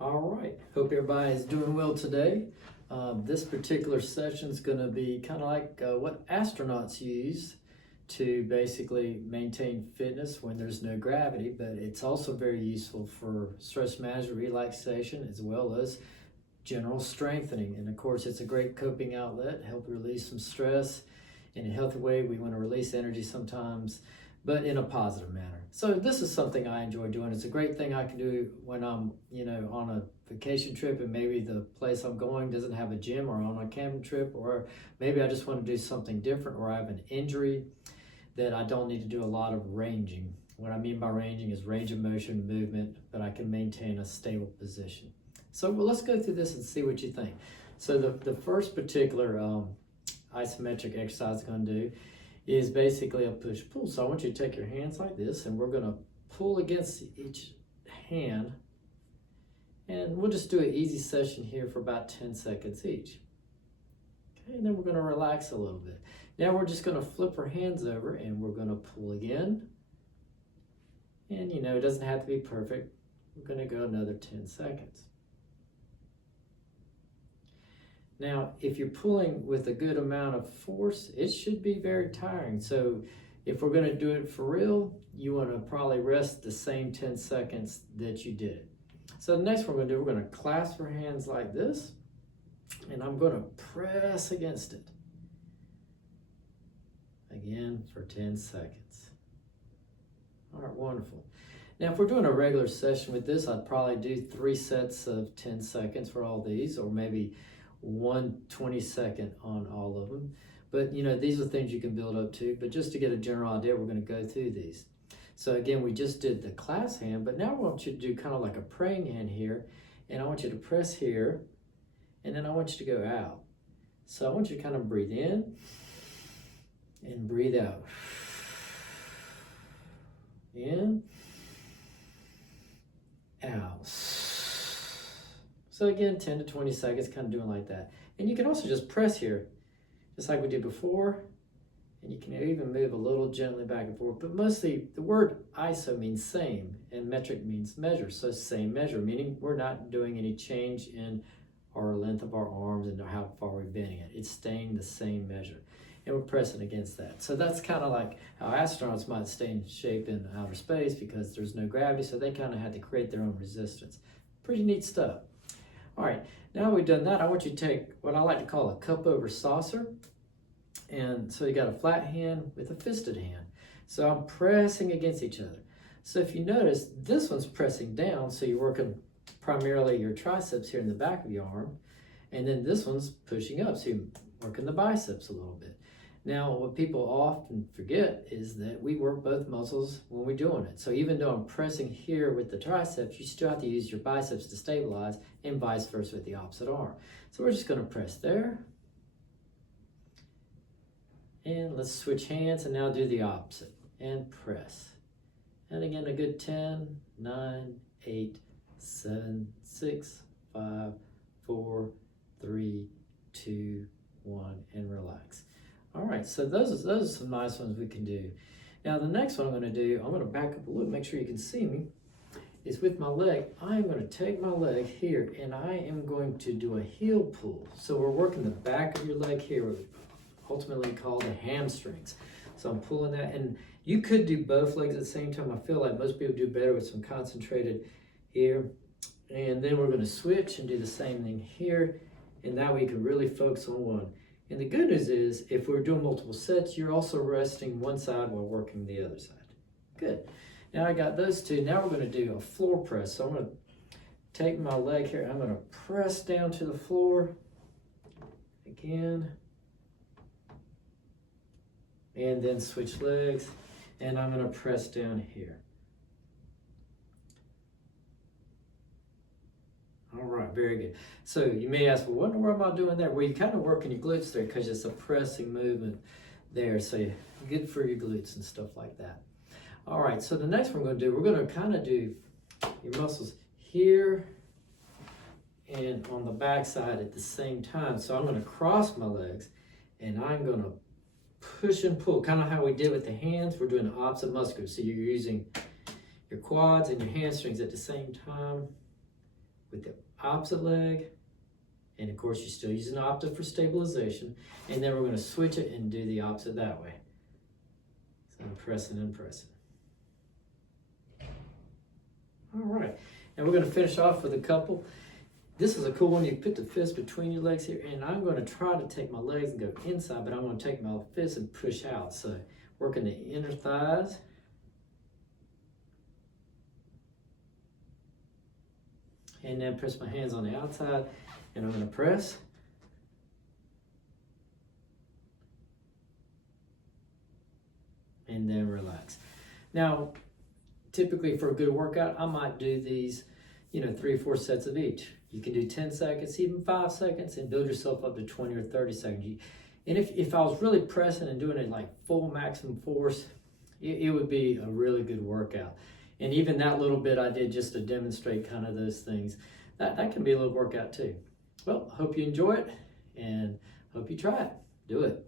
All right, hope everybody is doing well today. This particular session is going to be kind of like what astronauts use to basically maintain fitness when there's no gravity, but it's also very useful for stress management, relaxation, as well as general strengthening. And of course, it's a great coping outlet, help release some stress in a healthy way. We want to release energy sometimes, but in a positive manner. So this is something I enjoy doing. It's a great thing I can do when I'm, on a vacation trip and maybe the place I'm going doesn't have a gym, or on a camping trip, or maybe I just want to do something different, or I have an injury that I don't need to do a lot of ranging. What I mean by ranging is range of motion, movement, but I can maintain a stable position. So let's go through this and see what you think. So the first particular isometric exercise I'm going to do is basically a push-pull. So I want you to take your hands like this, and we're going to pull against each hand, and we'll just do an easy session here for about 10 seconds each. Okay, and then we're going to relax a little bit. Now we're just going to flip our hands over, and we're going to pull again. And it doesn't have to be perfect. We're going to go another 10 seconds. Now, if you're pulling with a good amount of force, it should be very tiring. So if we're going to do it for real, you want to probably rest the same 10 seconds that you did it. So the next one we're going to do, we're going to clasp our hands like this, and I'm going to press against it. Again for 10 seconds. All right, wonderful. Now, if we're doing a regular session with this, I'd probably do 3 sets of 10 seconds for all these, or maybe 1 20-second on all of them. But these are things you can build up to, but just to get a general idea, we're going to go through these. So again, we just did the clasp hand, but now I want you to do kind of like a praying hand here, and I want you to press here, and then I want you to go out. So I want you to kind of breathe in and breathe out. In, out. So again, 10 to 20 seconds, kind of doing like that. And you can also just press here, just like we did before. And you can even move a little gently back and forth. But mostly, the word iso means same, and metric means measure. So same measure, meaning we're not doing any change in our length of our arms and how far we're bending it. It's staying the same measure. And we're pressing against that. So that's kind of like how astronauts might stay in shape in outer space because there's no gravity, so they kind of had to create their own resistance. Pretty neat stuff. All right, now we've done that, I want you to take what I like to call a cup over saucer. And so you got a flat hand with a fisted hand. So I'm pressing against each other. So if you notice, this one's pressing down, so you're working primarily your triceps here in the back of your arm. And then this one's pushing up, so you're working the biceps a little bit. Now, what people often forget is that we work both muscles when we're doing it. So even though I'm pressing here with the triceps, you still have to use your biceps to stabilize, and vice versa with the opposite arm. So we're just going to press there. And let's switch hands and now do the opposite. And press. And again, a good 10, 9, 8, 7, 6, 5, 4, 3, 2, 1, and relax. All right, so those are some nice ones we can do. Now the next one I'm going to do, I'm going to back up a little, make sure you can see me, is with my leg. I'm going to take my leg here, and I am going to do a heel pull. So we're working the back of your leg here, ultimately called the hamstrings. So I'm pulling that, and you could do both legs at the same time. I feel like most people do better with some concentrated here. And then we're going to switch and do the same thing here, and that way you can really focus on one. And the good news is, if we're doing multiple sets, you're also resting one side while working the other side. Good. Now I got those two. Now we're going to do a floor press. So I'm going to take my leg here. I'm going to press down to the floor. Again. And then switch legs. And I'm going to press down here. All right, very good. So you may ask, well, what in the world am I doing there? Well, you're kind of working your glutes there because it's a pressing movement there. So good for your glutes and stuff like that. All right, so the next one we're going to do, we're going to kind of do your muscles here and on the back side at the same time. So I'm going to cross my legs, and I'm going to push and pull, kind of how we did with the hands. We're doing the opposite muscles. So you're using your quads and your hamstrings at the same time. with the opposite leg. And of course, you're still using the opposite for stabilization. And then we're going to switch it and do the opposite that way. So I'm pressing and pressing. All right. And we're going to finish off with a couple. This is a cool one. You put the fist between your legs here. And I'm going to try to take my legs and go inside, but I'm going to take my fist and push out. So working the inner thighs. And then press my hands on the outside. And I'm going to press. And then relax. Now, typically for a good workout, I might do these, 3 or 4 sets of each. You can do 10 seconds, even 5 seconds, and build yourself up to 20 or 30 seconds. And if I was really pressing and doing it like full maximum force, it would be a really good workout. And even that little bit I did just to demonstrate kind of those things, that can be a little workout too. Well, I hope you enjoy it and hope you try it. Do it.